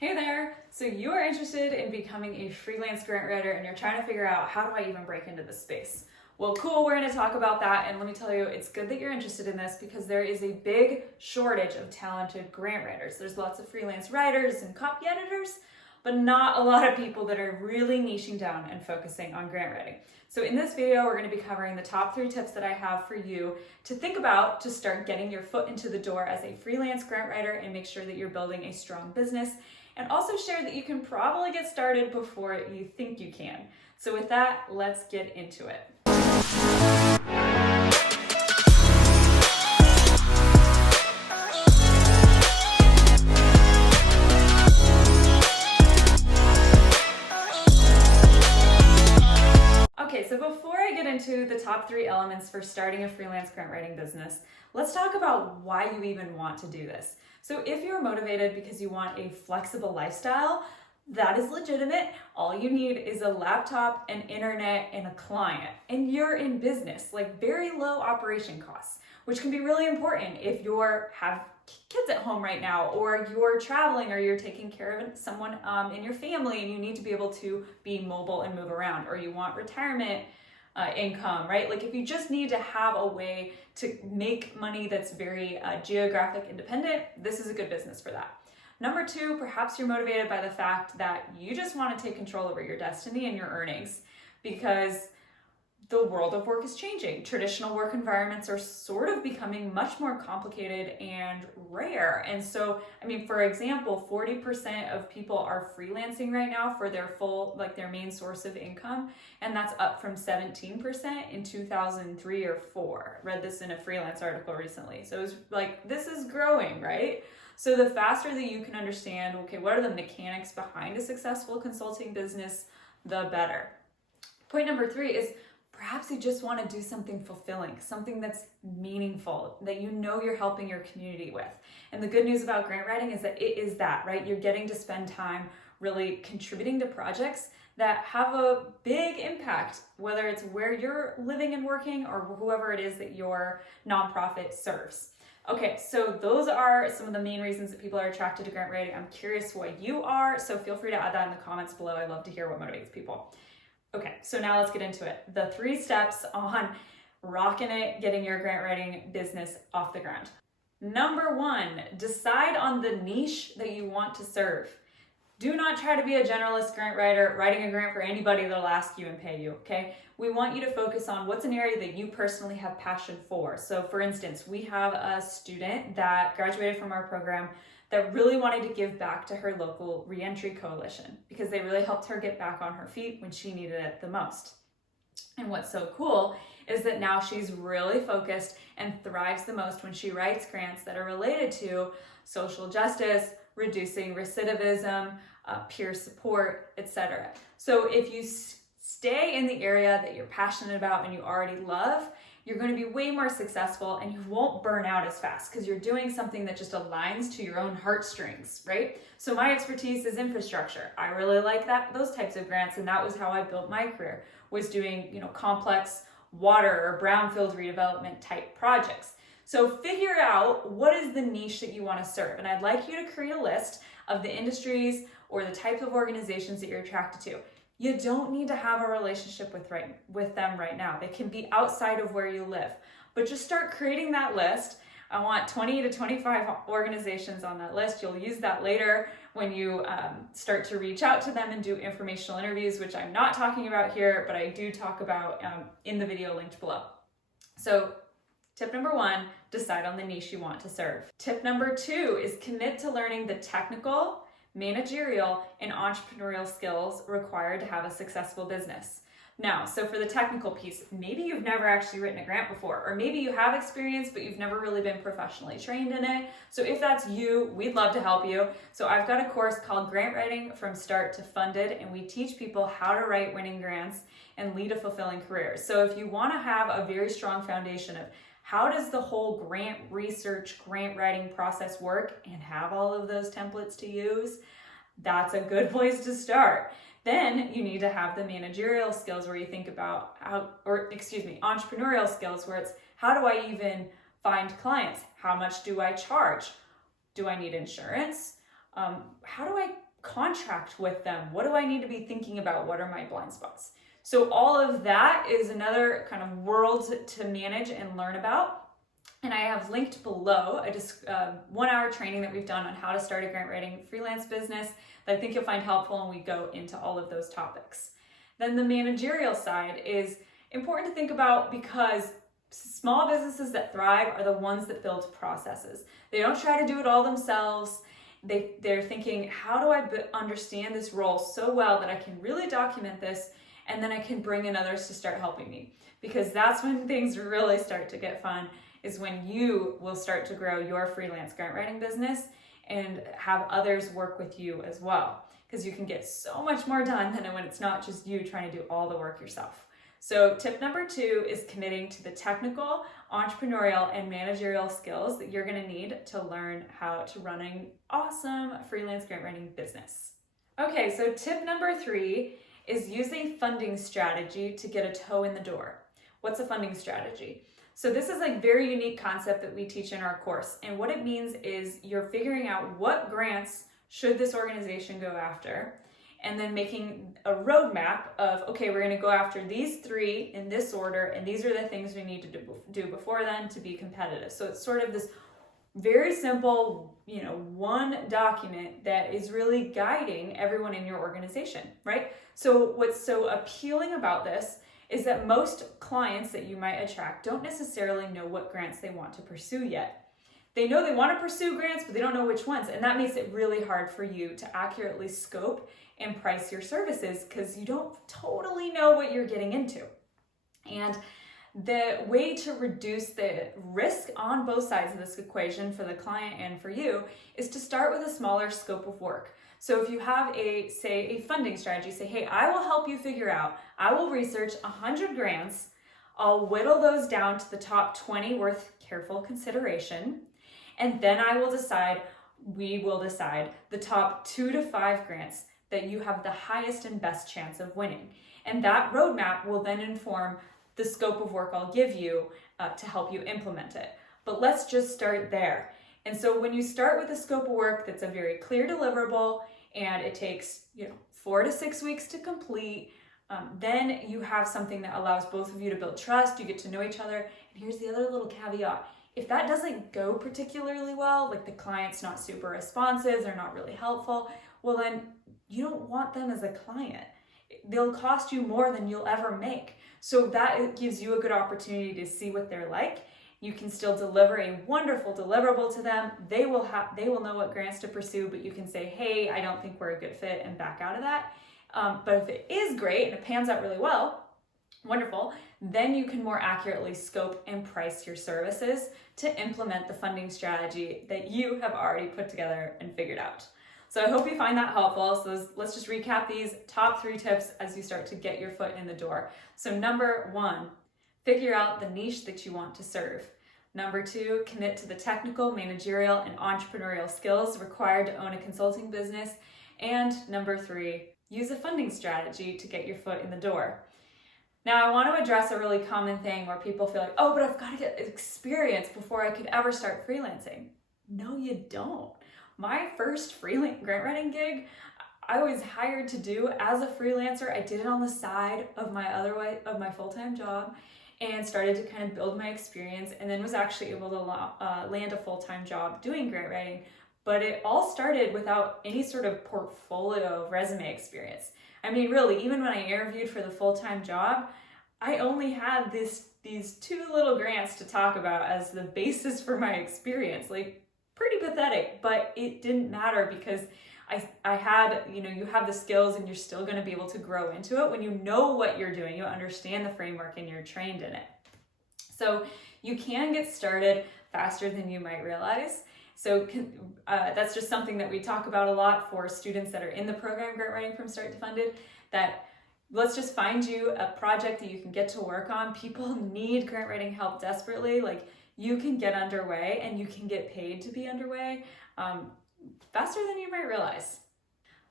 Hey there! So you are interested in becoming a freelance grant writer and you're trying to figure out, how do I even break into this space? Well, cool, we're going to talk about that, and let me tell you, it's good that you're interested in this because there is a big shortage of talented grant writers. There's lots of freelance writers and copy editors, but not a lot of people that are really niching down and focusing on grant writing. So in this video, we're going to be covering the top 3 tips that I have for you to think about to start getting your foot into the door as a freelance grant writer and make sure that you're building a strong business, and also share that you can probably get started before you think you can. So with that, let's get into it. Okay, so before I get into the top 3 elements for starting a freelance grant writing business, let's talk about why you even want to do this. So if you're motivated because you want a flexible lifestyle, that is legitimate. All you need is a laptop, an internet, and a client. And you're in business, like very low operation costs, which can be really important if you have kids at home right now, or you're traveling, or you're taking care of someone in your family and you need to be able to be mobile and move around, or you want retirement income, right? Like if you just need to have a way to make money that's very geographic independent, this is a good business for that. Number 2, perhaps you're motivated by the fact that you just want to take control over your destiny and your earnings because the world of work is changing. Traditional work environments are sort of becoming much more complicated and rare. And so, for example, 40% of people are freelancing right now for their their main source of income. And that's up from 17% in 2003 or 4. Read this in a freelance article recently. So it's like, this is growing, right? So the faster that you can understand, okay, what are the mechanics behind a successful consulting business, the better. Point number 3 is perhaps you just want to do something fulfilling, something that's meaningful, that you know you're helping your community with. And the good news about grant writing is that it is that, right? You're getting to spend time really contributing to projects that have a big impact, whether it's where you're living and working or whoever it is that your nonprofit serves. Okay, so those are some of the main reasons that people are attracted to grant writing. I'm curious what you are, so feel free to add that in the comments below. I love to hear what motivates people. Okay, so now let's get into it. The 3 steps on rocking it, getting your grant writing business off the ground. Number 1, decide on the niche that you want to serve. Do not try to be a generalist grant writer, writing a grant for anybody that'll ask you and pay you, okay? We want you to focus on what's an area that you personally have passion for. So for instance, we have a student that graduated from our program that really wanted to give back to her local reentry coalition because they really helped her get back on her feet when she needed it the most. And what's so cool is that now she's really focused and thrives the most when she writes grants that are related to social justice, reducing recidivism, peer support, etc. So if you stay in the area that you're passionate about and you already love, you're going to be way more successful and you won't burn out as fast because you're doing something that just aligns to your own heartstrings, right? So my expertise is infrastructure. I really like those types of grants, and that was how I built my career, was doing, complex water or brownfield redevelopment type projects. So figure out what is the niche that you want to serve. And I'd like you to create a list of the industries or the types of organizations that you're attracted to. You don't need to have a relationship with them right now. They can be outside of where you live. But just start creating that list. I want 20 to 25 organizations on that list. You'll use that later when you start to reach out to them and do informational interviews, which I'm not talking about here, but I do talk about in the video linked below. So tip number 1, decide on the niche you want to serve. Tip number 2 is commit to learning the technical, managerial, and entrepreneurial skills required to have a successful business. Now, so for the technical piece, maybe you've never actually written a grant before, or maybe you have experience, but you've never really been professionally trained in it. So if that's you, we'd love to help you. So I've got a course called Grant Writing from Start to Funded, and we teach people how to write winning grants and lead a fulfilling career. So if you want to have a very strong foundation of how does the whole grant research, grant writing process work, and have all of those templates to use, that's a good place to start. Then you need to have the managerial skills where you think about entrepreneurial skills where it's, how do I even find clients? How much do I charge? Do I need insurance? How do I contract with them? What do I need to be thinking about? What are my blind spots? So all of that is another kind of world to manage and learn about. And I have linked below a 1 hour training that we've done on how to start a grant writing freelance business that I think you'll find helpful, and we go into all of those topics. Then the managerial side is important to think about, because small businesses that thrive are the ones that build processes. They don't try to do it all themselves. They're thinking, how do I understand this role so well that I can really document this, and then I can bring in others to start helping me? Because that's when things really start to get fun, is when you will start to grow your freelance grant writing business and have others work with you as well. Because you can get so much more done than when it's not just you trying to do all the work yourself. So tip number 2 is committing to the technical, entrepreneurial, and managerial skills that you're going to need to learn how to run an awesome freelance grant writing business. Okay, so tip number 3 is use a funding strategy to get a toe in the door. What's a funding strategy? So this is a very unique concept that we teach in our course. And what it means is you're figuring out what grants should this organization go after, and then making a roadmap of, okay, we're going to go after these 3 in this order, and these are the things we need to do before then to be competitive. So it's sort of this very simple, one document that is really guiding everyone in your organization, right? So what's so appealing about this is that most clients that you might attract don't necessarily know what grants they want to pursue yet. They know they want to pursue grants, but they don't know which ones. And that makes it really hard for you to accurately scope and price your services, because you don't totally know what you're getting into. And the way to reduce the risk on both sides of this equation for the client and for you is to start with a smaller scope of work. So if you have a funding strategy, say, hey, I will help you figure out, I will research 100 grants, I'll whittle those down to the top 20 worth careful consideration, and then we will decide the top 2 to 5 grants that you have the highest and best chance of winning. And that roadmap will then inform the scope of work I'll give you to help you implement it. But let's just start there. And so when you start with a scope of work that's a very clear deliverable, and it takes 4 to 6 weeks to complete, then you have something that allows both of you to build trust, you get to know each other. And here's the other little caveat. If that doesn't go particularly well, like the client's not super responsive, they're not really helpful, well then you don't want them as a client. They'll cost you more than you'll ever make. So that gives you a good opportunity to see what they're like. You can still deliver a wonderful deliverable to them. They will know what grants to pursue, but you can say, hey, I don't think we're a good fit, and back out of that. But if it is great and it pans out really well, wonderful, then you can more accurately scope and price your services to implement the funding strategy that you have already put together and figured out. So I hope you find that helpful. So let's just recap these top 3 tips as you start to get your foot in the door. So number 1, figure out the niche that you want to serve. Number 2, commit to the technical, managerial, and entrepreneurial skills required to own a consulting business. And number 3, use a funding strategy to get your foot in the door. Now, I want to address a really common thing where people feel like, oh, but I've got to get experience before I could ever start freelancing. No, you don't. My first freelance grant writing gig, I was hired to do as a freelancer. I did it on the side of my full-time job and started to kind of build my experience, and then was actually able to land a full-time job doing grant writing. But it all started without any sort of portfolio of resume experience. I mean, really, even when I interviewed for the full-time job, I only had these 2 little grants to talk about as the basis for my experience. Like, pretty pathetic, but it didn't matter because I had, you have the skills, and you're still going to be able to grow into it when you know what you're doing, you understand the framework, and you're trained in it. So you can get started faster than you might realize. So that's just something that we talk about a lot for students that are in the program Grant Writing from Start to Funded, that let's just find you a project that you can get to work on. People need grant writing help desperately. Like, you can get underway, and you can get paid to be underway faster than you might realize.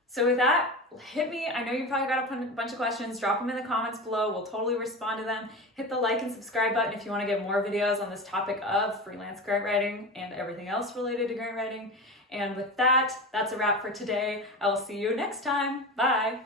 So with that, hit me. I know you probably got a bunch of questions. Drop them in the comments below. We'll totally respond to them. Hit the like and subscribe button if you want to get more videos on this topic of freelance grant writing and everything else related to grant writing. And with that, that's a wrap for today. I will see you next time. Bye.